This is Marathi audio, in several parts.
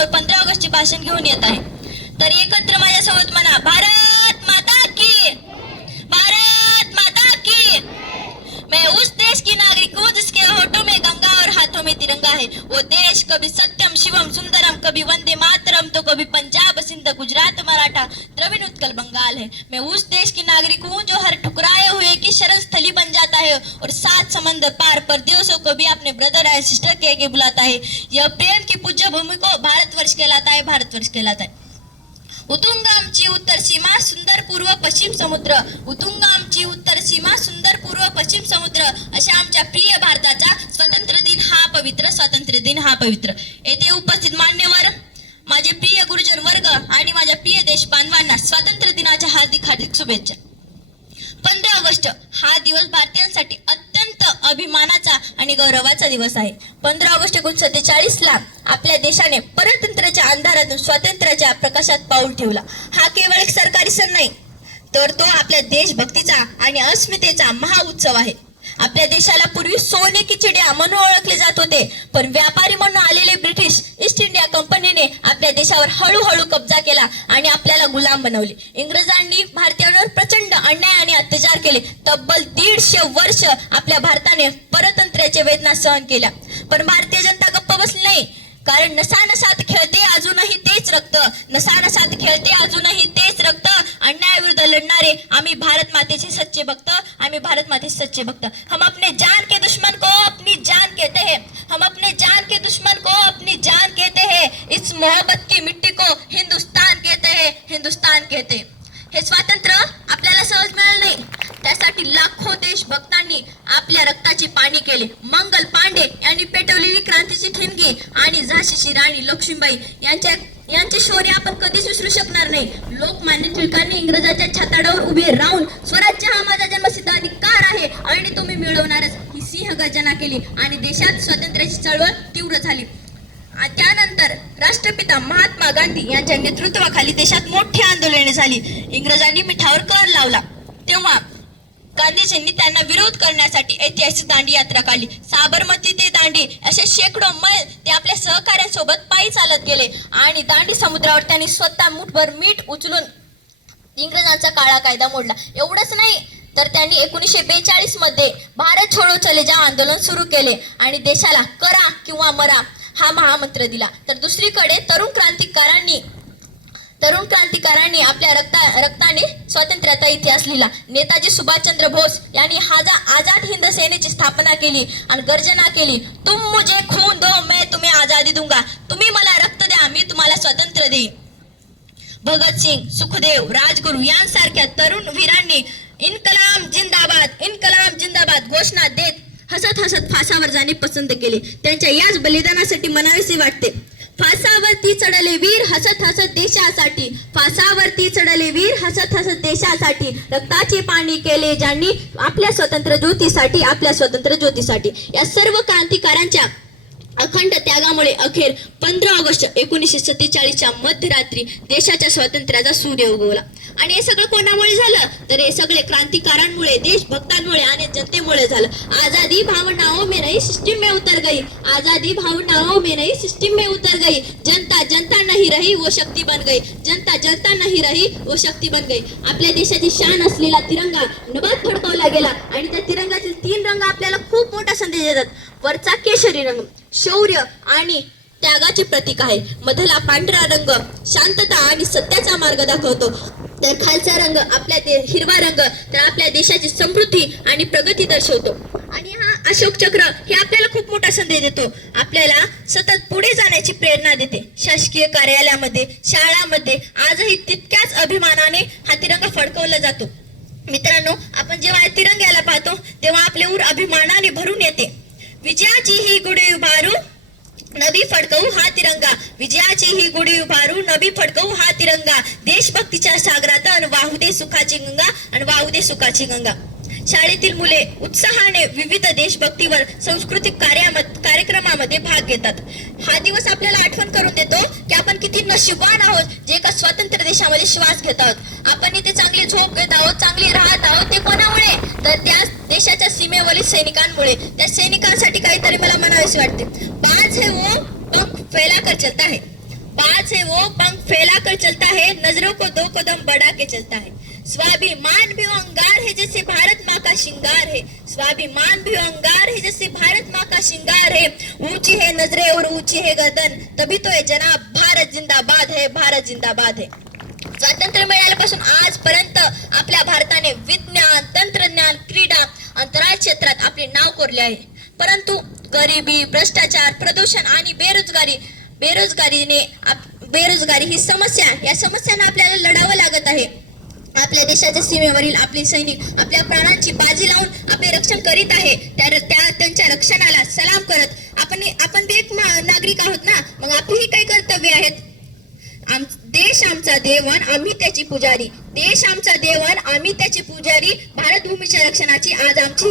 समोर 15 ऑगस्टचे भाषण घेऊन येत आहे. तर एकत्र माझ्यासोबत म्हणा, भारत माता की, भारत माता की. मैं उस देश की नागरिक हूँ जिसके होठों में गंगा और हाथों में तिरंगा है. वो देश कभी सत्यम शिवम सुंदरम, कभी वंदे मातरम, तो कभी पंजाब सिंध गुजरात मराठा द्रविड़ उत्कल बंगाल है. मैं उस देश की नागरिक हूँ जो हर ठुकराए हुए की शरण स्थली बन जाता है और 7 समंदर पार परदेशों को भी अपने ब्रदर एंड सिस्टर कह के बुलाता है. यह प्रेम की पूज्य भूमि को भारतवर्ष कहलाता है, भारतवर्ष कहलाता है. उतुंग आमची उत्तर सीमा सुंदर पूर्व पश्चिम समुद्र, उतुंग आमची उत्तर सीमा सुंदर पूर्व पश्चिम समुद्र. अशा आमच्या प्रिय भारताचा स्वातंत्र्य दिन हा पवित्र, स्वातंत्र्य दिन हा पवित्र. येथे उपस्थित मान्यवर, माझे प्रिय गुरुजन वर्ग आणि माझ्या प्रिय देश बांधवांना स्वातंत्र्य दिनाच्या हार्दिक हार्दिक शुभेच्छा. 15 ऑगस्ट हा दिवस भारतीयांसाठी अत्यंत अभिमानाचा आणि गौरवाचा दिवस आहे. 15 ऑगस्ट 1947 ला आपल्या देशाने परतंत्राच्या अंधारातून स्वातंत्र्याच्या प्रकाशात पाऊल ठेवला. हा केवळ एक सरकारी सण नाही, तर तो आपल्या देशभक्तीचा आणि अस्मितेचा महाउत्सव आहे. आपल्या देशाला पूर्वी सोने की चिडिया म्हणून ओळखले जात होते, पण व्यापारी म्हणून आलेले ब्रिटिश ईस्ट इंडिया कंपनीने आपल्या देशावर हळूहळू कब्जा केला आणि आपल्याला गुलाम बनवले. इंग्रजांनी भारतीयांवर प्रचंड अन्याय आणि अत्याचार केले. तब्बल 150 वर्ष आपल्या भारताने परतंत्र्याच्या वेदना सहन केल्या, पण भारतीय जनता गप्प बसली नाही. कारण नसानसात खेळते अजूनही तेच रक्त, नसानसात खेळते अजूनही तेच रक्त. अन्यायाविरुद्ध लढणारे आम्ही भारत मातेचे सच्चे भक्त, आम्ही भारत मातेचे सच्चे भक्त. हम अपने जान के दुश्मन को अपनी जान कहते हैं, हम अपने जान के दुश्मन को अपनी जान कहते हैं. इस मोहब्बत की मिट्टी को हिंदुस्तान कहते हैं, हिंदुस्तान कहते हैं. हे स्वातंत्र्य आपल्याला सहज मिळालं नाही, त्यासाठी लाखो देशभक्तांनी आपल्या रक्ताचे पाणी केले. मंगल पांडे यांनी पेटवलेली क्रांतीची ठिणगी आणि झाशीची राणी लक्ष्मीबाई यांचे शौर्य आपण कधीच विसरू शकणार नाही. लोकमान्य टिळकांनी इंग्रजाच्या छाताडावर उभे राहून स्वराज्य हा माझा जन्मसिद्ध अधिकार आहे आणि तुम्ही मिळवणारच ही सिंहगर्जना केली आणि देशात स्वातंत्र्याची चळवळ तीव्र झाली. त्यानंतर राष्ट्रपिता महात्मा गांधी यांच्या नेतृत्वाखाली देशात मोठी आंदोलने झाली. इंग्रजांनी मिठावर कर लावला तेव्हा गांधीजींनी त्यांना विरोध करण्यासाठी ऐतिहासिक दांडी यात्रा काढली. साबरमती ते दांडी असे शेकडो मैल ते आपल्या सहकाऱ्यांसोबत पायी चालत गेले आणि दांडी समुद्रावर त्यांनी स्वतः मुठभर मीठ उचलून इंग्रजांचा काळा कायदा मोडला. एवढंच नाही, तर त्यांनी 1942 मध्ये भारत छोडो चले जाओ आंदोलन सुरू केले आणि देशाला करा किंवा मरा हा महामंत्र दिला. तर दुसरीकडे तरुण क्रांतिकारांनी आपल्या रक्ताने स्वातंत्र्याचा इतिहास लिहिला. नेताजी सुभाषचंद्र बोस यांनी आझाद हिंद सेनेची स्थापना केली आणि गर्जना केली, तुम मुझे खून दो मैं तुम्हें आजादी दूंगा. तुम्ही मला रक्त द्या, मी तुम्हाला स्वातंत्र्य देईन. भगतसिंग, सुखदेव, राजगुरू यांसारख्या तरुण वीरांनी इन्कलाब जिंदाबाद, इन्कलाब जिंदाबाद घोषणा देत हसत हसत फासावर जाणे पसंत केले. त्यांच्या याच बलिदानासाठी म्हणावेसे वाटते, फासावरती चढले वीर हसत हसत देशासाठी, फासावरती चढले वीर हसत हसत देशासाठी, रक्ताचे पाणी केले ज्यांनी आपल्या स्वतंत्र ज्योतीसाठी, आपल्या स्वतंत्र ज्योतीसाठी. या सर्व क्रांतिकारांच्या अखंड त्यागामुळे अखेर 15 ऑगस्ट 1947च्या मध्यरात्री देशाच्या स्वातंत्र्याचा सूर्य उगवला. आणि हे सगळं कोणामुळे झालं, तर हे सगळे क्रांतिकारांमुळे, देशभक्तांमुळे आणि जनतेमुळे झालं. आजादी भावनाओं में नहीं सिस्टम में उतर गई, आजादी भावनाओं में नहीं सिस्टम में उतर गई, जनता जनता नहीं रही वो शक्ती बन गई, जनता जनता नहीं रही वो शक्ती बन गई. आपल्या देशाची शान असलेला तिरंगा नभात फडकवला गेला आणि त्या तिरंगातील 3 रंग आपल्याला खूप मोठा संदेश देतात. वरचा केशरी रंग शौर्य आणि त्यागाचे प्रतीक आहे, मधला पांढरा रंग शांतता आणि सत्याचा मार्ग दाखवतो, तर खालचा रंग हिरवा रंग तर आपल्या देशाची समृद्धी आणि प्रगती दर्शवतो. आणि हा अशोक चक्र हे आपल्याला खूप मोठा संदेश देतो, आपल्याला सतत पुढे जाण्याची प्रेरणा देते. शासकीय कार्यालयामध्ये, शाळांमध्ये आजही तितक्याच अभिमानाने हा तिरंगा फडकवला जातो. मित्रांनो, आपण जेव्हा तिरंग्याला पाहतो तेव्हा आपले ऊर अभिमानाने भरून येते. विजयाची ही गुढी उभारू नभी फडकवू हा तिरंगा, विजयाची ही गुढी उभारू नभी फडकवू हा तिरंगा, देशभक्तीच्या सागरात अन वाहू दे सुखाची गंगा, अन वाहू दे सुखाची गंगा. शाळेतील मुले उत्साहाने विविध देशभक्तीवर सांस्कृतिक कार्यक्रमामध्ये भाग घेतात. हा दिवस आपल्याला आठवण करून देतो की आपण किती नशीबवान आहोत जे एका स्वतंत्र देशामध्ये श्वास घेत आहोत. आपण इथे चांगली झोप घेत आहोत, चांगली राहत आहोत, ते कोणामुळे, तर त्या देशाच्या सीमेवरील सैनिकांमुळे. त्या सैनिकांसाठी काहीतरी मला म्हणावेसे वाटते. बाज है वो पंख फैला कर चलता है, वो पंख फैलाकर चलता है, नजरों को दो कदम बढ़ा के चलता है। स्वाभिमान भी वो अंगार है जैसे भारत माँ का श्रृंगार है। स्वाभिमान भी वो अंगार है जैसे भारत माँ का श्रृंगार है। ऊंची है नजरें और ऊंची है गर्दन, तभी तो ये जनाब भारत जिंदाबाद है, भारत जिंदाबाद है। स्वातंत्र्य मिळाल्यापासून आजपर्यंत आपल्या भारताने विज्ञान, तंत्रज्ञान, क्रीडा, अंतराळ क्षेत्रात आपले नाव कोरले आहे। परंतु गरिबी, भ्रष्टाचार, प्रदूषण आणि बेरोजगारी ही समस्या, या समस्यांना आपल्याला लढावं लागत आहे। आपल्या देशाच्या सीमेवरील आपले सैनिक आपल्या प्राणांची बाजी लावून आपले रक्षण करीत आहे। त्यांच्या रक्षणाला सलाम करत आपण बी एक नागरिक आहोत ना, मग आपलीही काही कर्तव्य आहेत। देश आमचा देवन, आम्ही त्याची पुजारी। देश आमचा देवन, आम्ही त्याची पुजारी। भारत भूमीच्या रक्षणाची आज आमची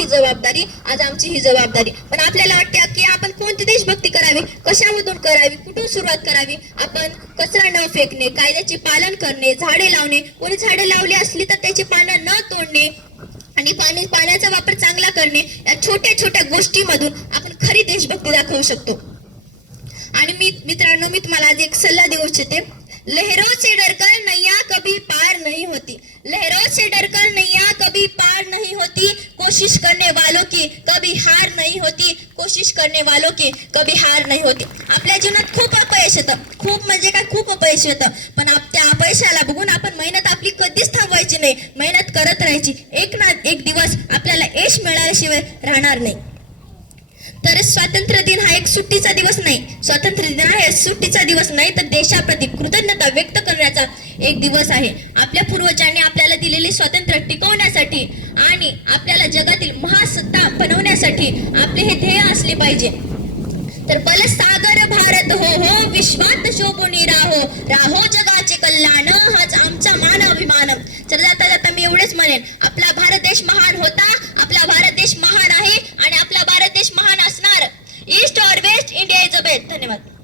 ही जबाबदारी। पण आपल्याला वाटतं की आपण कोणती देशभक्ती करावी, कशामधून करावी, कुठून सुरुवात करावी। आपण कचरा न फेकणे, कायद्याचे पालन करणे, झाडे लावणे, कोणी झाडे लावली असली तर त्याची पानं न तोडणे आणि पाण्याचा वापर चांगला करणे, या छोट्या छोट्या गोष्टीमधून आपण खरी देशभक्ती दाखवू शकतो। आणि मित्रांनो, मी तुम्हाला आज एक सल्ला देऊ इच्छिते। लहरों से डरकर नैया कभी पार नहीं होती, लहरों से डरकर नैया कभी पार नहीं होती। कोशिश करने वालों की कभी हार नहीं होती, कोशिश करने वालों की कभी हार नहीं होती। आपल्या जीवनात खूप अपयश येतं, खूप अपयश येतं, पण त्या अपयशाला बघून आपण मेहनत आपली कधीच थांबवायची नाही, मेहनत करत राहायची। एक ना एक दिवस आपल्याला यश मिळाल्याशिवाय राहणार नाही। तर स्वातंत्र्य दिन हा एक सुट्टीचा दिवस नाही, स्वातंत्र्य दिन हा सुट्टीचा दिवस नाही, तर देशाप्रती कृतज्ञता व्यक्त करण्याचा एक दिवस आहे। आपल्या पूर्वजांनी आपल्याला दिलेले स्वातंत्र्य टिकवण्यासाठी आणि आपल्याला जगातील महासत्ता बनवण्यासाठी आपले हे ध्येय असले पाहिजे। तर बलसागर भारत हो विश्वात शोभून राहो जगाचे कल्याण, हाच आमचा मान अभिमान। तर जाता मी एवढेच म्हणेन, आपला भारत देश महान होता, आपला भारत देश महान आहे आणि आपला भारत देश महान असणार। ईस्ट और west, India is a best. धन्यवाद।